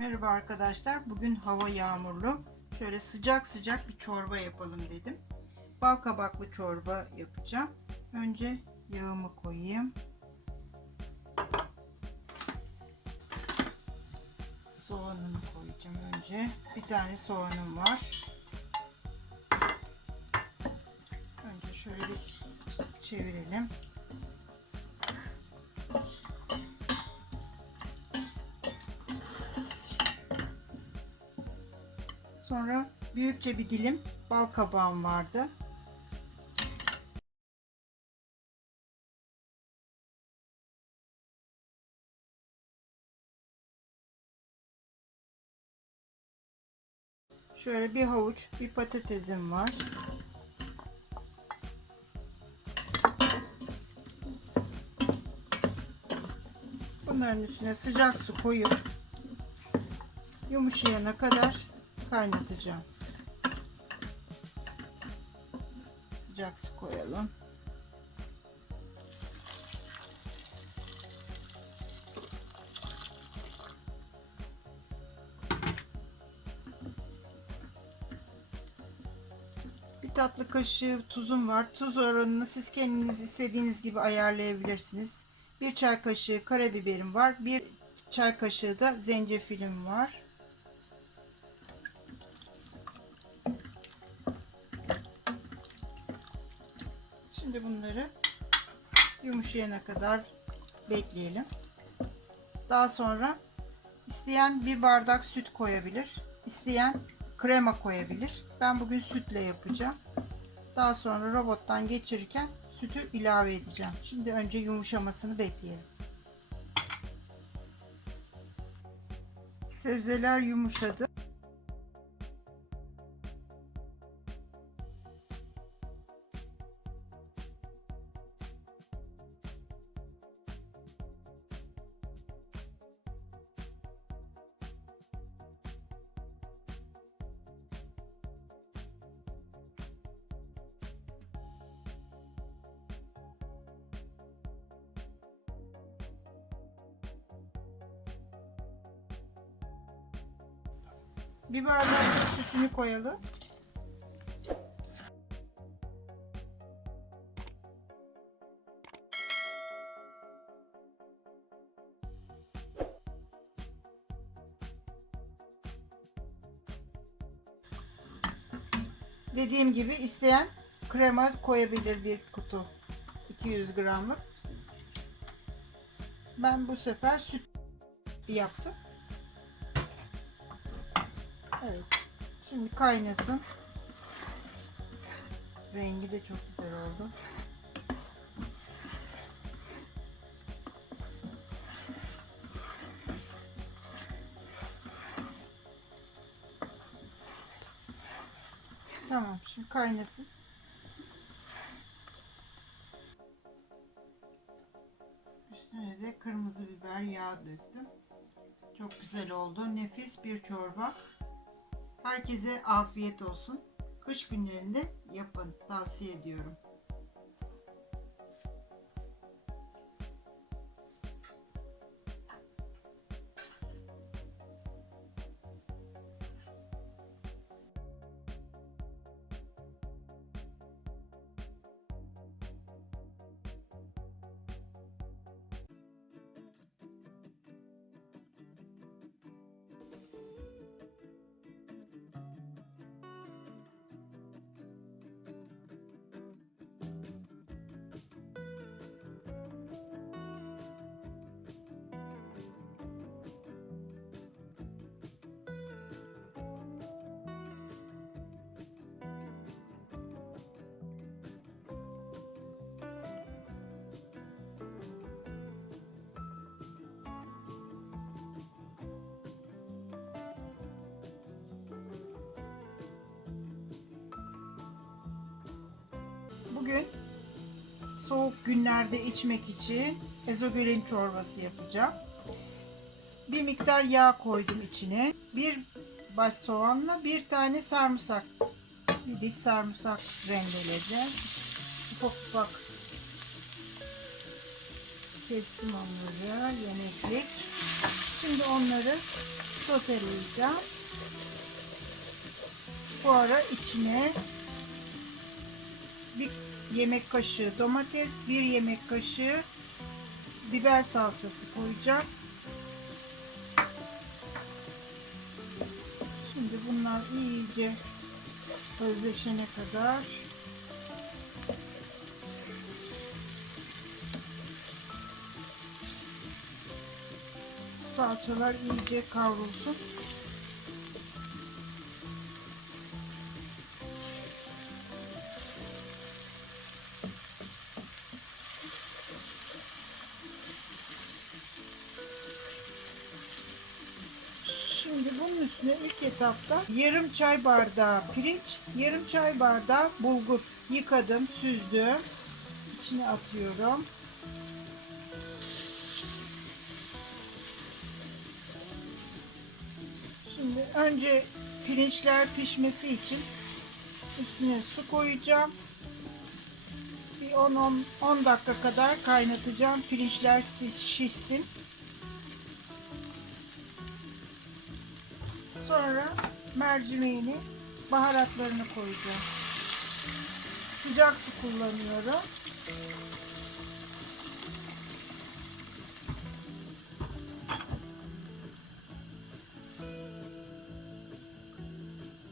Merhaba arkadaşlar. Bugün hava yağmurlu. Şöyle sıcak sıcak bir çorba yapalım dedim. Bal kabaklı çorba yapacağım. Önce yağımı koyayım. Soğanını koyacağım önce. Bir tane soğanım var. Önce şöyle bir çevirelim. Sonra büyükçe bir dilim bal kabağım vardı. Şöyle bir havuç, bir patatesim var. Bunların üstüne sıcak su koyup yumuşayana kadar kaynatacağım. Sıcak su koyalım. Bir tatlı kaşığı tuzum var. Tuz oranını siz kendiniz istediğiniz gibi ayarlayabilirsiniz. Bir çay kaşığı karabiberim var. Bir çay kaşığı da zencefilim var. Yumuşayana kadar bekleyelim. Daha sonra isteyen bir bardak süt koyabilir. İsteyen krema koyabilir. Ben bugün sütle yapacağım. Daha sonra robottan geçirirken sütü ilave edeceğim. Şimdi önce yumuşamasını bekleyelim. Sebzeler yumuşadı. Bir bardak da sütünü koyalım. Dediğim gibi isteyen krema koyabilir bir kutu. 200 gramlık. Ben bu sefer süt yaptım. Evet. Şimdi kaynasın. Rengi de çok güzel oldu. Tamam, şimdi kaynasın. Üstüne de kırmızı biber yağı döktüm. Çok güzel oldu. Nefis bir çorba. Herkese afiyet olsun. Kış günlerinde yapın. Tavsiye ediyorum. Bugün soğuk günlerde içmek için ezogelin çorbası yapacağım. Bir miktar yağ koydum içine. Bir baş soğanla bir tane sarımsak. Bir diş sarımsak rendeleyeceğim. Ufak ufak kestim onları yemeklik. Şimdi onları soteleyeceğim. Bu ara içine bir yemek kaşığı domates, bir yemek kaşığı biber salçası koyacağım. Şimdi bunlar iyice özleşene kadar salçalar iyice kavrulsun. Etapta yarım çay bardağı pirinç, yarım çay bardağı bulgur yıkadım, süzdüm. İçine atıyorum. Şimdi önce pirinçler pişmesi için üstüne su koyacağım. Bir 10 10 dakika kadar kaynatacağım. Pirinçler şiş- şişsin. Sonra mercimeğini, baharatlarını koyacağım. Sıcak su kullanıyorum.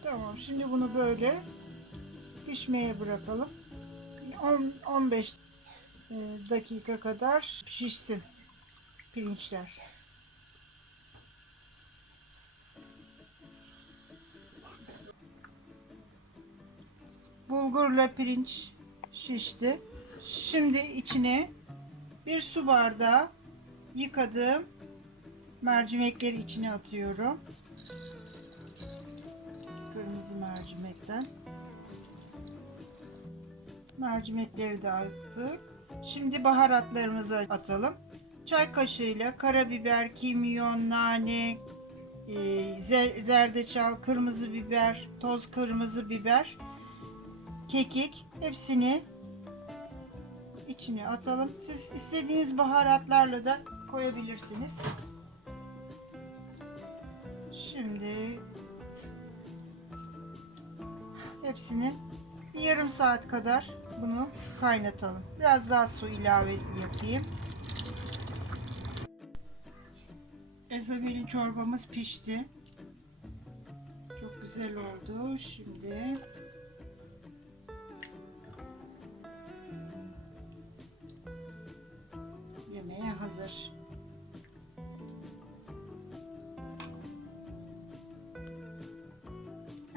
Tamam, şimdi bunu böyle pişmeye bırakalım. 10 15 e, dakika kadar pişsin pirinçler. Bulgurla pirinç şişti. Şimdi içine bir su bardağı yıkadığım mercimekleri içine atıyorum. Kırmızı mercimekten. Mercimekleri de attık. Şimdi baharatlarımızı atalım. Çay kaşığıyla karabiber, kimyon, nane, e, zer- zerdeçal, kırmızı biber, toz kırmızı biber, kekik hepsini içine atalım. Siz istediğiniz baharatlarla da koyabilirsiniz. Şimdi hepsini bir yarım saat kadar bunu kaynatalım. Biraz daha su ilavesi yapayım. Ezogelin çorbamız pişti. Çok güzel oldu. Şimdi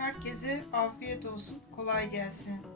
Herkese afiyet olsun. Kolay gelsin.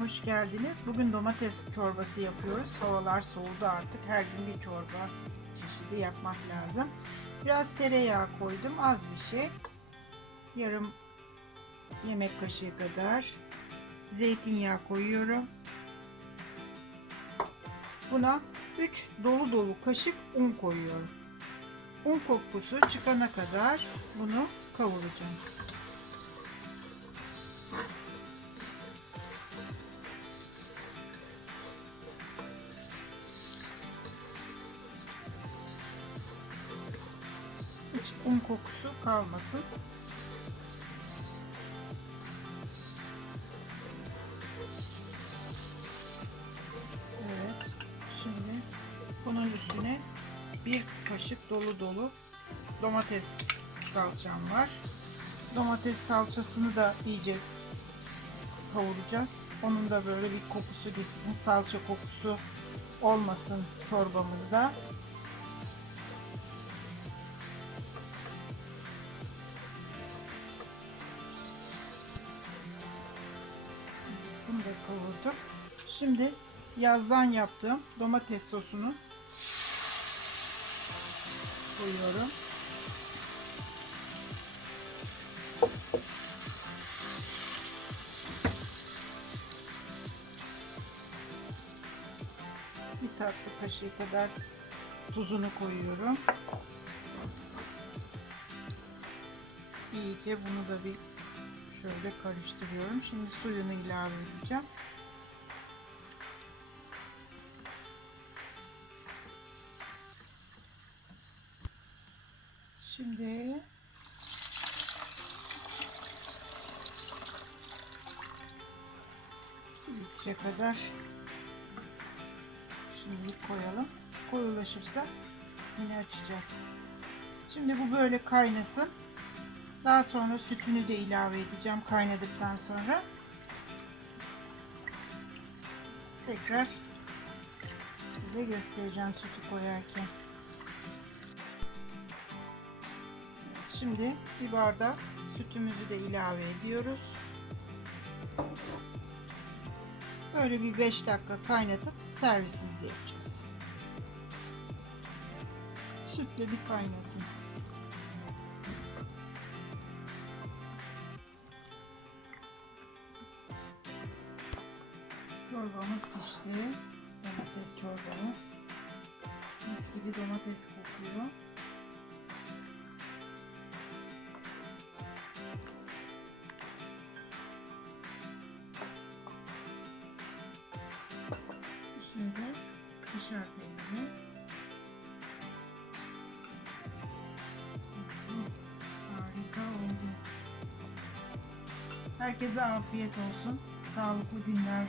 Hoş geldiniz. Bugün domates çorbası yapıyoruz. Havalar soğudu artık. Her gün bir çorba çeşidi yapmak lazım. Biraz tereyağı koydum. Az bir şey. Yarım yemek kaşığı kadar. Zeytinyağı koyuyorum. Buna 3 dolu dolu kaşık un koyuyorum. Un kokusu çıkana kadar bunu kavuracağım. Kalmasın. Evet. Şimdi bunun üstüne bir kaşık dolu dolu domates salçam var. domates salçasını da iyice kavuracağız. Onun da böyle bir kokusu gitsin. Salça kokusu olmasın çorbamızda. Bunu da kavurduk. Şimdi yazdan yaptığım domates sosunu koyuyorum. Bir tatlı kaşığı kadar tuzunu koyuyorum. İyice bunu da bir şöyle karıştırıyorum. Şimdi suyunu ilave edeceğim. Şimdi bitecek kadar şimdilik koyalım. Koyulaşırsa yine açacağız. Şimdi bu böyle kaynasın. Daha sonra sütünü de ilave edeceğim kaynadıktan sonra. Tekrar size göstereceğim sütü koyarken. Şimdi bir bardak sütümüzü de ilave ediyoruz. Böyle bir 5 dakika kaynatıp servisimizi yapacağız. Sütle bir kaynasın. Çorbamız pişti. Domates çorbamız. Mis gibi domates kokuyor. Üstüne de kaşar peyniri. Harika oldu. Herkese afiyet olsun. Sağlıklı günler